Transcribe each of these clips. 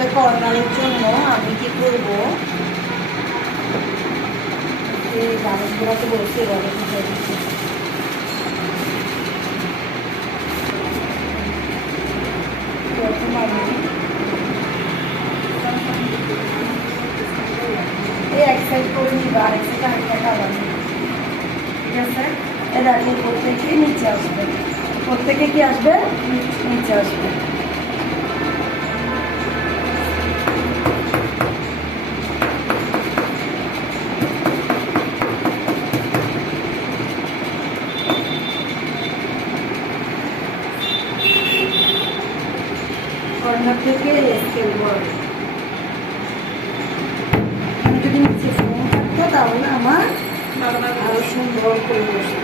একটা কর্নারের জন্য আমি কি করব? গাছগুলোকে বলছি বুঝিয়ে প্রথম আমি এই এক করে নিবা, আর এক ঠিক আছে? এ দেখো প্রত্যেকে নিচে আসবে। প্রত্যেকে কি আসবে? নিচে আসবে। থেকে আমি যদি নিচে ফোন থাকতো তাহলে আমার সুন্দর করে বসতো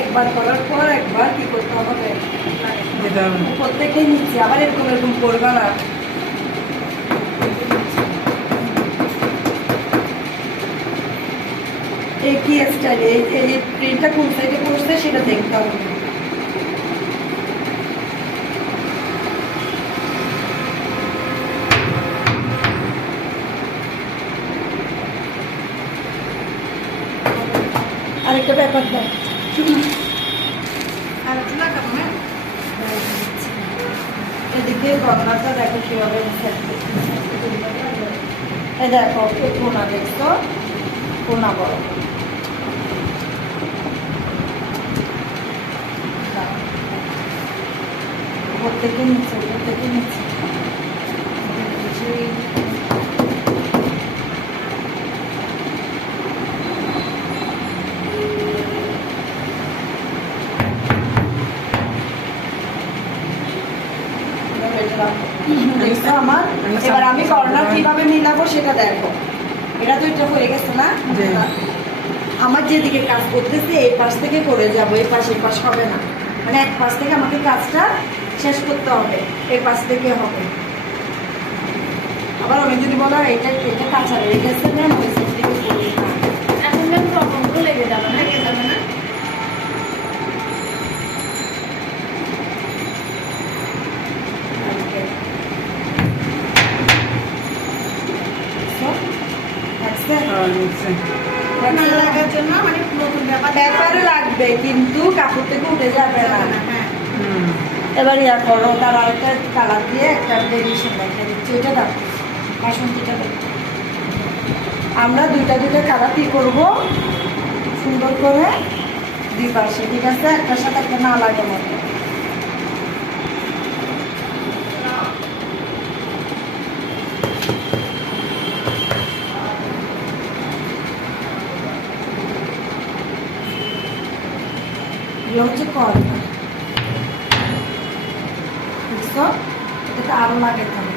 একবার করার পর একবার কি করতে হবে? এটা প্রত্যেকে নিচে আবার এরকম এরকম করবে না। স্টাইল এই প্রিন্টটা কোন সাইডে পড়ছে সেটা দেখতে হবে। আরেকটা ব্যাপার চুলা কেমন এদিকে দেখো কীভাবে কোনা দেখছ? কোনা বড়। উপর থেকে নিচে উপর থেকে নিচে দেখছ আমার এবার আমি কর্নার কীভাবে মিলাবো সেটা দেখো। এটা তো এটা হয়ে গেছে না? আমার যেদিকে কাজ করতেছে এই পাশ থেকে করে যাব এই পাশ এই পাশ হবে না। মানে এক পাশ থেকে আমাকে কাজটা শেষ করতে হবে এই পাশ থেকে হবে। আবার আমি যদি বলো এটা এটা কাঁচা রয়ে গেছে না ওই সাইড থেকে করি না এখন ম্যাম প্রবলেমগুলো লেগে যাবে না লেগে যাবে না Okay. So, মানে ব্যাপার। লাগবে কিন্তু কাপড় থেকে উঠে যাবে না। হ্যাঁ। হুম। এবার ইয়া করো তার আরেকটা কালার দিয়ে একটা দেখা দিচ্ছি। ওইটা দাও বাসন্তীটা আমরা দুইটা দুইটা কালার কি করব। সুন্দর করে দুই পাশে ঠিক আছে? একটার সাথে একটা না লাগে মতো এগুলো হচ্ছে কর্নার বুঝছ? এটা আরও লাগে তাহলে।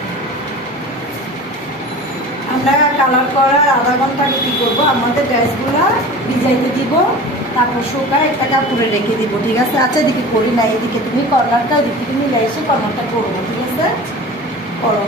আমরা কালার করার আধা ঘণ্টা কি করব? আমাদের ড্রেসগুলো ভিজাইতে দিব, তারপর শুকায় একটা কাপড়ে রেখে দিব, ঠিক আছে? আচ্ছা এদিকে করি না, এদিকে তুমি কর্নারটা ওদিকে তুমি এসে কর্নারটা করব, ঠিক আছে? করো।